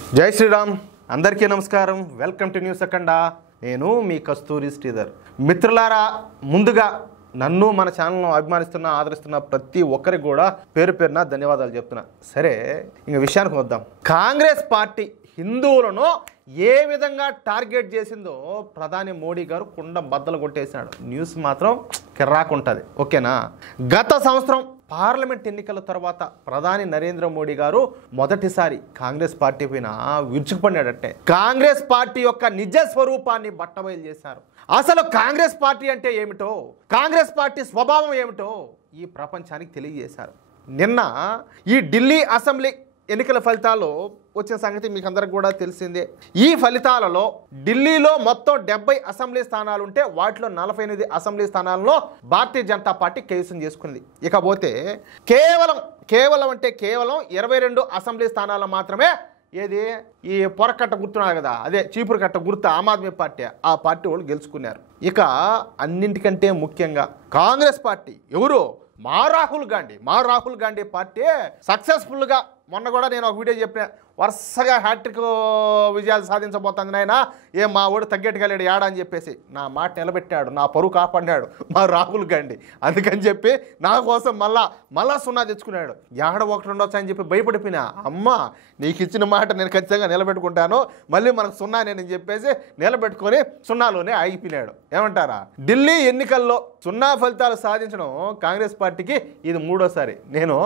జై శ్రీరామ్ అందరికీ నమస్కారం. వెల్కమ్ టు న్యూస్ అఖండ. నేను మీ కస్తూరి శ్రీధర్. మిత్రులారా, ముందుగా నన్ను మన ఛానల్ను అభిమానిస్తున్న ఆదరిస్తున్న ప్రతి ఒక్కరికి కూడా పేరు పేరున ధన్యవాదాలు చెప్తున్నా. సరే, ఇంక విషయానికి వద్దాం. కాంగ్రెస్ పార్టీ హిందువులను ఏ విధంగా టార్గెట్ చేసిందో ప్రధాని మోడీ గారు కుండ బద్దలు కొట్టేశాడు. న్యూస్ మాత్రం కిర్రాకుంటుంది. ఓకేనా? గత సంవత్సరం పార్లమెంట్ ఎన్నికల తర్వాత ప్రధాని నరేంద్ర మోడీ గారు మొదటిసారి కాంగ్రెస్ పార్టీ పైన విరుచుకుపడినాడంటే కాంగ్రెస్ పార్టీ యొక్క నిజ స్వరూపాన్ని బట్టబయలు చేశారు. అసలు కాంగ్రెస్ పార్టీ అంటే ఏమిటో, కాంగ్రెస్ పార్టీ స్వభావం ఏమిటో ఈ ప్రపంచానికి తెలియజేశారు. నిన్న ఈ ఢిల్లీ అసెంబ్లీ ఎన్నికల ఫలితాలు వచ్చిన సంగతి మీకు అందరికి కూడా తెలిసిందే. ఈ ఫలితాలలో ఢిల్లీలో మొత్తం 70 అసెంబ్లీ స్థానాలు ఉంటే వాటిలో 48 అసెంబ్లీ స్థానాలను భారతీయ జనతా పార్టీ కైవసం చేసుకుంది. ఇకపోతే కేవలం 22 అసెంబ్లీ స్థానాలు మాత్రమే ఏది ఈ పొరకట్ట గుర్తున్నారు కదా, అదే చీపురు కట్ట గుర్తు ఆమ్ ఆద్మీ పార్టీ, ఆ పార్టీ వాళ్ళు గెలుచుకున్నారు. ఇక అన్నింటికంటే ముఖ్యంగా కాంగ్రెస్ పార్టీ ఎవరు, మా రాహుల్ గాంధీ పార్టీ సక్సెస్ఫుల్గా మొన్న కూడా నేను ఒక వీడియో చెప్పిన, వరుసగా హ్యాట్రిక్ విజయాలు సాధించబోతుంది నాయన, మా ఓడు తగ్గట్టుగా లేడు ఏడా అని చెప్పేసి నా మాట నిలబెట్టాడు, నా పరువు కాపాడినాడు మా రాహుల్ గాంధీ. అందుకని చెప్పి నా కోసం మళ్ళా 0 తెచ్చుకున్నాడు. ఏడ 1 ఉండొచ్చు అని చెప్పి భయపడిపోయినా, అమ్మ నీకు ఇచ్చిన మాట నేను ఖచ్చితంగా నిలబెట్టుకుంటాను, మళ్ళీ మనకు 0 నేను చెప్పేసి నిలబెట్టుకొని 0లోనే ఆగిపోయినాడు. ఏమంటారా? ఢిల్లీ ఎన్నికల్లో 0 ఫలితాలు సాధించడం కాంగ్రెస్ పార్టీకి ఇది 3వసారి. నేను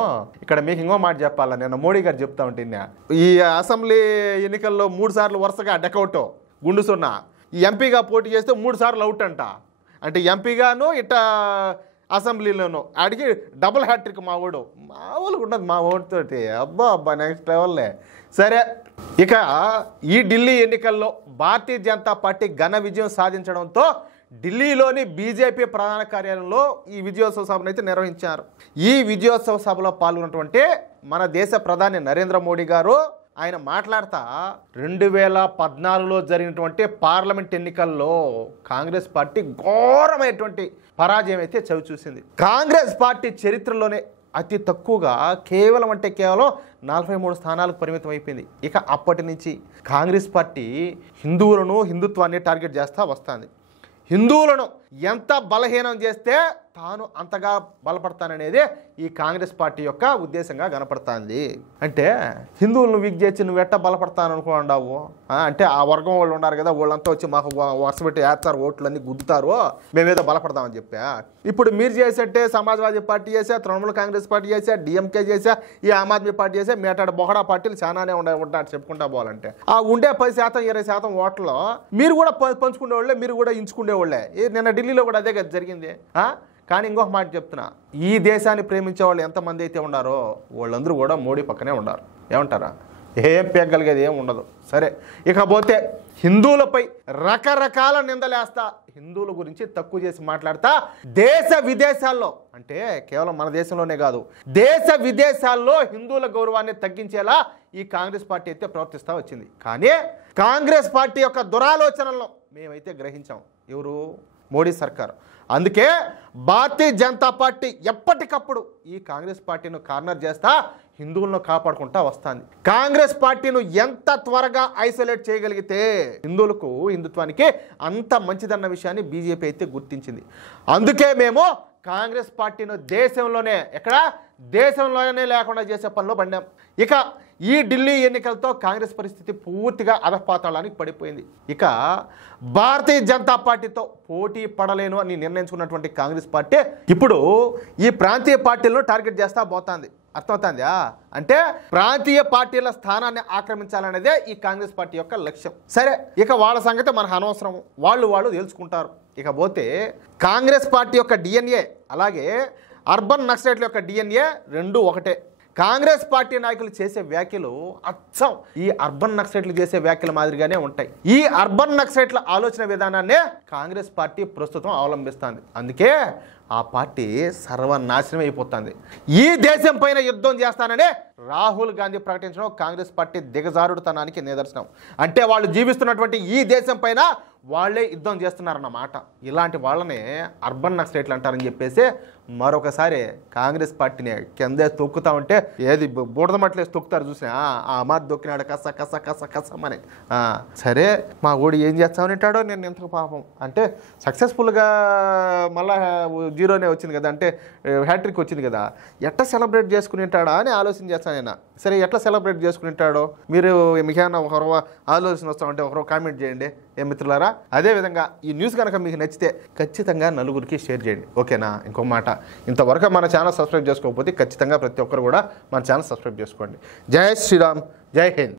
ఇక్కడ మీకు ఇంకో మాట చెప్పాలా, నేను మోడీ గారు చెప్తా ఉంటే ఈ అసెంబ్లీ ఎన్నికల్లో 3 సార్లు వరుసగా డకౌట్ గుండు 0, ఈ ఎంపీగా పోటీ చేస్తే 3 సార్లు అవుట్ అంట. అంటే ఎంపీగాను ఇట్ట అసెంబ్లీలోనూ ఆడికి డబుల్ హ్యాట్రిక్ మా ఓడు. మామూలుగా ఉండదు మా ఓడితోటి. అబ్బా నెక్స్ట్ లెవెల్లే. సరే, ఇక ఈ ఢిల్లీ ఎన్నికల్లో భారతీయ జనతా పార్టీ ఘన విజయం సాధించడంతో ఢిల్లీలోని బీజేపీ ప్రధాన కార్యాలయంలో ఈ విజయోత్సవ సభను అయితే నిర్వహించారు. ఈ విజయోత్సవ సభలో పాల్గొన్నటువంటి మన దేశ ప్రధాని నరేంద్ర మోడీ గారు ఆయన మాట్లాడుతూ 2014లో జరిగినటువంటి పార్లమెంట్ ఎన్నికల్లో కాంగ్రెస్ పార్టీ ఘోరమైనటువంటి పరాజయం అయితే చవిచూసింది. కాంగ్రెస్ పార్టీ చరిత్రలోనే అతి తక్కువగా కేవలం 43 స్థానాలకు పరిమితం అయిపోయింది. ఇక అప్పటి నుంచి కాంగ్రెస్ పార్టీ హిందుత్వాన్ని టార్గెట్ చేస్తూ వస్తుంది. హిందువులను ఎంత బలహీనం చేస్తే తాను అంతగా బలపడతాననేది ఈ కాంగ్రెస్ పార్టీ యొక్క ఉద్దేశంగా కనపడుతుంది. అంటే హిందువులను వీక్ చేసి నువ్వు ఎట్ట బలపడతాను అనుకోండావు అంటే ఆ వర్గం వాళ్ళు ఉన్నారు కదా, వాళ్ళంతా వచ్చి మాకు వరుస పెట్టి వేస్తారు, ఓట్లన్నీ గుద్దుతారు, మేమేదో బలపడతామని చెప్పా. ఇప్పుడు మీరు చేసేట్టే సమాజ్వాదీ పార్టీ చేసా, తృణమూల్ కాంగ్రెస్ పార్టీ చేసా, డిఎంకే చేసా, ఈ ఆమ్ ఆద్మీ పార్టీ చేసా, మేటాడు బొహడా పార్టీలు చాలానే ఉంటారు చెప్పుకుంటా పోవాలంటే. ఆ ఉండే 10% 20% ఓట్లలో మీరు కూడా పంచుకునేవాళ్ళే, మీరు కూడా ఇంచుకునేవాళ్ళే. నిన్న ఢిల్లీలో కూడా అదే కదా జరిగింది. కానీ ఇంకొక మాట చెప్తున్నా, ఈ దేశాన్ని ప్రేమించే వాళ్ళు ఎంతమంది అయితే ఉన్నారో వాళ్ళందరూ కూడా మోడీ పక్కనే ఉన్నారు. ఏమంటారా? ఏం పెగ్గలిగేది ఏం ఉండదు. సరే, ఇకపోతే హిందువులపై రకరకాల నిందలేస్తా, హిందువుల గురించి తక్కువ చేసి మాట్లాడతా, దేశ విదేశాల్లో అంటే కేవలం మన దేశంలోనే కాదు, దేశ విదేశాల్లో హిందువుల గౌరవాన్ని తగ్గించేలా ఈ కాంగ్రెస్ పార్టీ అయితే ప్రవర్తిస్తూ వచ్చింది. కానీ కాంగ్రెస్ పార్టీ యొక్క దురాలోచనలను మేమైతే గ్రహించాం. ఎవరు? మోడీ సర్కారు. అందుకే భారతీయ జనతా పార్టీ ఎప్పటికప్పుడు ఈ కాంగ్రెస్ పార్టీను కార్నర్ చేస్తా హిందువులను కాపాడుకుంటా వస్తుంది. కాంగ్రెస్ పార్టీను ఎంత త్వరగా ఐసోలేట్ చేయగలిగితే హిందుత్వానికి అంత మంచిదన్న విషయాన్ని బీజేపీ అయితే గుర్తించింది. అందుకే మేము కాంగ్రెస్ పార్టీను దేశంలోనే లేకుండా చేసే పనిలో పడినాం. ఇక ఈ ఢిల్లీ ఎన్నికలతో కాంగ్రెస్ పరిస్థితి పూర్తిగా అధపాతాళానికి పడిపోయింది. ఇక భారతీయ జనతా పార్టీతో పోటీ పడలేను అని నిర్ణయించుకున్నటువంటి కాంగ్రెస్ పార్టీ ఇప్పుడు ఈ ప్రాంతీయ పార్టీలను టార్గెట్ చేస్తా పోతుంది. అర్థమవుతుందా? అంటే ప్రాంతీయ పార్టీల స్థానాన్ని ఆక్రమించాలనేదే ఈ కాంగ్రెస్ పార్టీ యొక్క లక్ష్యం. సరే, ఇక వాళ్ళ సంగతి మనకు అనవసరం, వాళ్ళు తెలుసుకుంటారు. ఇకపోతే కాంగ్రెస్ పార్టీ యొక్క డిఎన్ఏ అలాగే అర్బన్ నక్సలైట్ల యొక్క డిఎన్ఏ 2 ఒకటే. కాంగ్రెస్ పార్టీ నాయకులు చేసే వ్యాఖ్యలు అచ్చం ఈ అర్బన్ నక్సలైట్లు చేసే వ్యాఖ్యల మాదిరిగానే ఉంటాయి. ఈ అర్బన్ నక్సలైట్ల ఆలోచన విధానాన్నే కాంగ్రెస్ పార్టీ ప్రస్తుతం అవలంబిస్తుంది. అందుకే ఆ పార్టీ సర్వనాశనం అయిపోతుంది. ఈ దేశం పైన యుద్ధం చేస్తానని రాహుల్ గాంధీ ప్రకటించడం కాంగ్రెస్ పార్టీ దిగజారుడుతనానికి నిదర్శనం. అంటే వాళ్ళు జీవిస్తున్నటువంటి ఈ దేశం పైన వాళ్ళే యుద్ధం చేస్తున్నారన్నమాట. ఇలాంటి వాళ్ళని అర్బన్ నక్సలైట్లు అంటారని చెప్పేసి మరొకసారి కాంగ్రెస్ పార్టీని కిందే తొక్కుతా ఉంటే ఏది బూడద మట్లేసి తొక్కుతారు చూసినా ఆ అమార్ దొక్కినాడు కస కస కస కసమని. సరే మా ఊడి ఏం చేస్తామనింటాడో నేను ఎంత పాపం అంటే సక్సెస్ఫుల్గా మళ్ళా జీరోనే వచ్చింది కదా, అంటే హ్యాట్రిక్ వచ్చింది కదా, ఎట్లా సెలబ్రేట్ చేసుకుని ఉంటాడా అని ఆలోచన చేస్తాను నేను. సరే ఎట్లా సెలబ్రేట్ చేసుకుని ఉంటాడో మీరు మీకేమైనా ఒకరో ఆలోచన వస్తామంటే ఒకరో కామెంట్ చేయండి ఏ మిత్రులారా. అదేవిధంగా ఈ న్యూస్ కనుక మీకు నచ్చితే ఖచ్చితంగా నలుగురికి షేర్ చేయండి, ఓకేనా. ఇంకో మాట, ఇంతవరకు మన ఛానల్ సబ్స్క్రైబ్ చేసుకోకపోతే ఖచ్చితంగా ప్రతి ఒక్కరు కూడా మన ఛానల్ సబ్స్క్రైబ్ చేసుకోండి. జై శ్రీరామ్, జై హింద్.